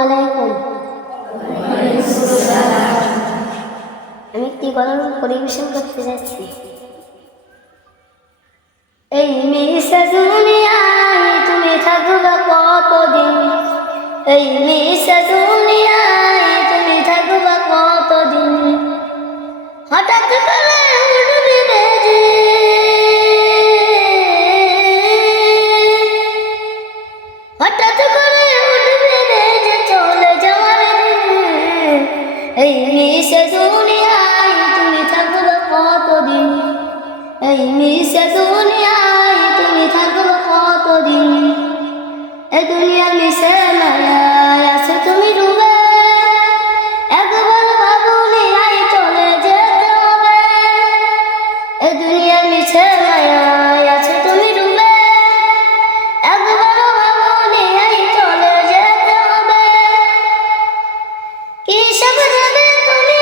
আলাইকুম। আমি একটি গল্প পরিবেশন করতে যাচ্ছি। এই মিশা দুনিয়ায় তুমি থাকবা কতদিন? এই মিশা দুনিয়ায় তুমি থাকবা কতদিন? হঠাৎ করে উঠবি বেজে, হঠাৎ করে উঠবি বেজে চলে যাওয়ার দিন। এই মিশা দুনিয়ায় তুমি থাকবা কতদিন? এই মিশা দুনিয়ায় তুমি থাকবা কতদিন? এই দুনিয়ার মিশে মায়ায় আছো তুমি ডুবে, একবার ভাবুনি আই চলে যেতে হবে। এই দুনিয়ার মিশে মায়ায় আছো তুমি ডুবে, একবার ভাবুনি আই চলে যেতে হবে। কি সব নেবে তুমি,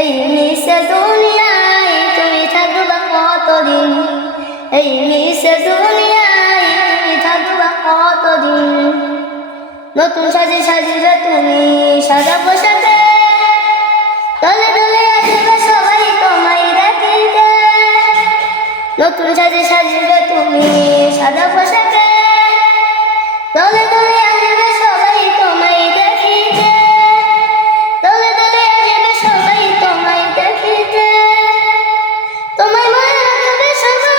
এই মিশা দুনিয়ায় তুমি থাকবা কতদিন? এই মিশা দুনিয়ায় তুমি থাকবা কতদিন? নতুন সাজে সাজিবে তুমি সাদা পোশাকে, দলে দলে আসবে সবাই তোমায় দেখিতে। নতুন সাজে সাজিবে তুমি সাদা পোশাকে, দলে দলে আসবে সবাই তোমায় দেখিতে। দলে দলে আসবে সবাই তোমায় দেখিতে। তোমায় মনে রাখবে সবাই,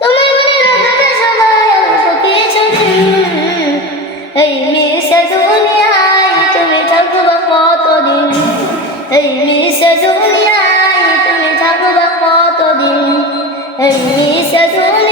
তোমায় মনে রাখবে সবাই অল্প কিছুদিন। এই মিশা দুনিয়ায় তুমি থাকবা কতদিন? এই মিশা দুনিয়ায় তুমি থাকবা কতদিন? এই মিশা দুনিয়ায়